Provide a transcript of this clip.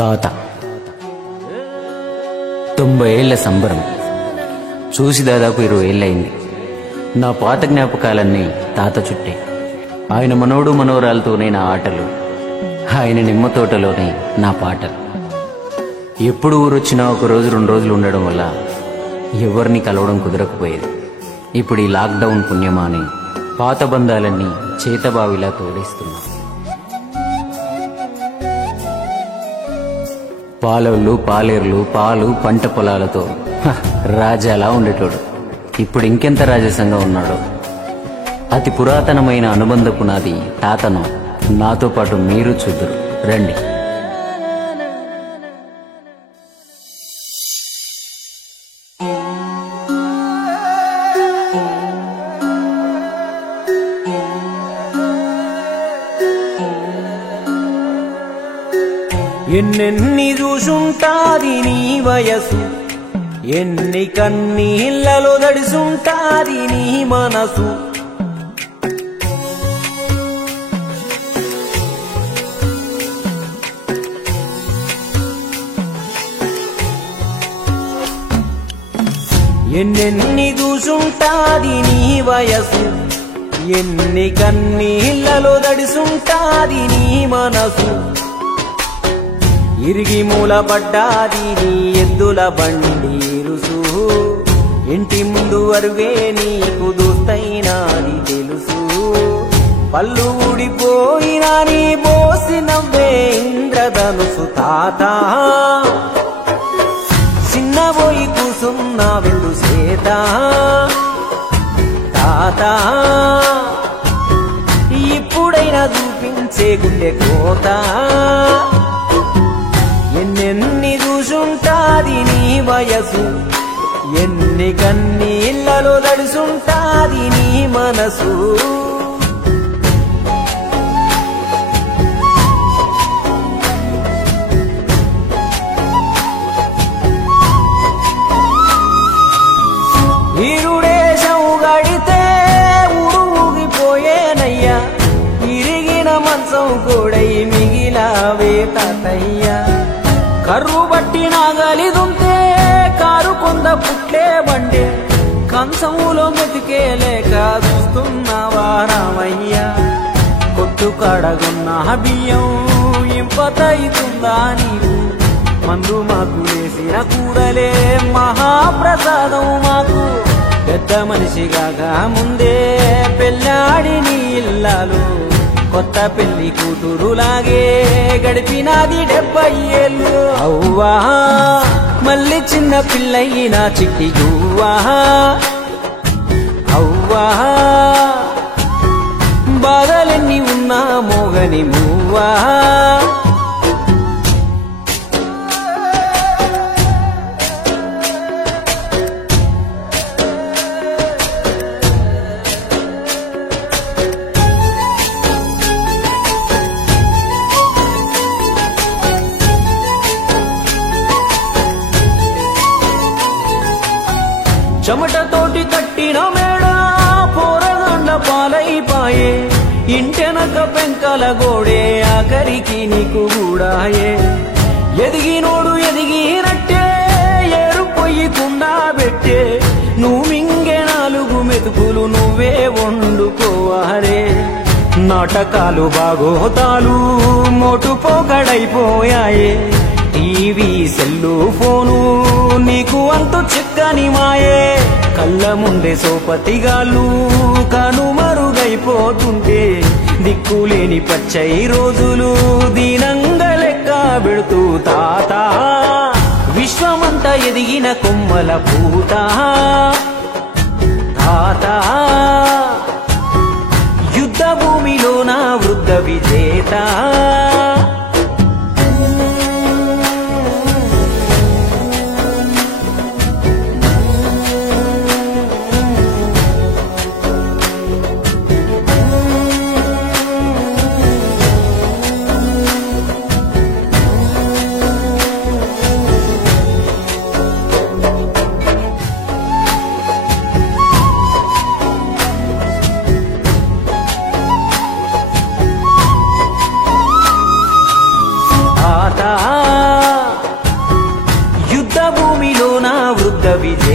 తాత 90 ఏళ్ల సంబరం చూసి దాదాపు 20 ఏళ్ళయింది. నా పాత జ్ఞాపకాలన్నీ తాత చుట్టే. ఆయన మనోడు మనోరాలతోనే నా ఆటలు, ఆయన నిమ్మ తోటలోనే నా పాటలు. ఎప్పుడు ఊరొచ్చినా 1 రోజు 2 రోజులు ఉండడం వల్ల ఎవరిని కలవడం కుదరకపోయేది. ఇప్పుడు ఈ లాక్డౌన్ పుణ్యమా అని పాత బంధాలన్నీ చేతబావిలా తోడేస్తున్నా. పాలవులు, పాలేర్లు, పాలు, పంట పొలాలతో రాజాలా ఉండేటోడు. ఇప్పుడు ఇంకెంత రాజసంగా ఉన్నాడో. అతి పురాతనమైన అనుబంధ పునాది తాతను నాతో పాటు మీరు చూద్దురు రండి. ఎన్నెన్ని చూసుంటాది నీ వయసు, ఎన్ని కన్నీళ్లలో దడిసుంటాది నీ మనసు. ఎన్నెన్ని చూసుంటాది నీ వయసు, ఎన్ని కన్నీళ్లలో దడిసుంటాది నీ మనసు. ఇరిగి మూలపడ్డాది నీ ఎద్దుల బండి రుసు, ఇంటి ముందు అరుగే నీకు దోస్తైనాది తెలుసు. పళ్ళు ఊడిపోయినా నీ బోసి నవ్వే ఇంద్రధనుసు. తాత చిన్నబోయి కూసున్నా వెందు సేత. తాత ఇప్పుడైనా చూపించే గుండె కోత. ఎన్నెన్ని చూసుంటాది నీ వయసు, ఎన్ని కన్నీళ్లలో దడిసుంటాది నీ మనసు. ఈరుడేశం గడితే ఊగిపోయేనయ్యా, ఇరిగిన మంచం కూడై మిగిలావే తాతయ్యా. కర్రు బట్టి నాగలిదుంటే కారు కొంద పుట్లే బండే, కంచములో మెతికేలేక చూస్తున్నావా రామయ్యా. కొట్టు కడగున్న బియ్యం ఇంపతైతుందా నీవు, మందు మాకు వేసిన కూడలే మహాప్రసాదం మాకు. పెద్ద మనిషిగా ముందే పెళ్ళాడి నీ ఇల్లాలు, కొత్త పెళ్లి కూతురులాగే గడిపినాది 70 ఏళ్ళు. అవ్వా మళ్ళీ చిన్న పిల్లయిన చిట్టి గువ్వా. అవ్వా బాధలెన్ని ఉన్నా మోగని మువ్వా. చెమటతోటి కట్టిన మేడ పోరగాండ్ల పాలైపాయే, ఇంటెనక పెంకల గోడే ఆఖరికి నీకు గూడాయే. ఎదిగినోడు ఎదిగినట్టే ఏరు పొయ్యికుండా పెట్టే, నువ్వు మింగే 4 మెతుకులు నువ్వే వండుకోవారే. నాటకాలు బాగోతాలు మోటు పోకడైపోయాయే, టీవీ సెల్లు ఫోను నీకు అంతు చిక్కని మాయే. కళ్ళ ముందే సోపతిగాళ్ళు కనుమరుగైపోతుంటే, దిక్కులేని పచ్చై రోజులు దీనంగా లెక్క పెడుతూ తాత విశ్వమంతా ఎదిగిన కొమ్మల పూత. తాత యుద్ధ భూమిలో నా వృద్ధ విజేత. వృద్ధ విజేత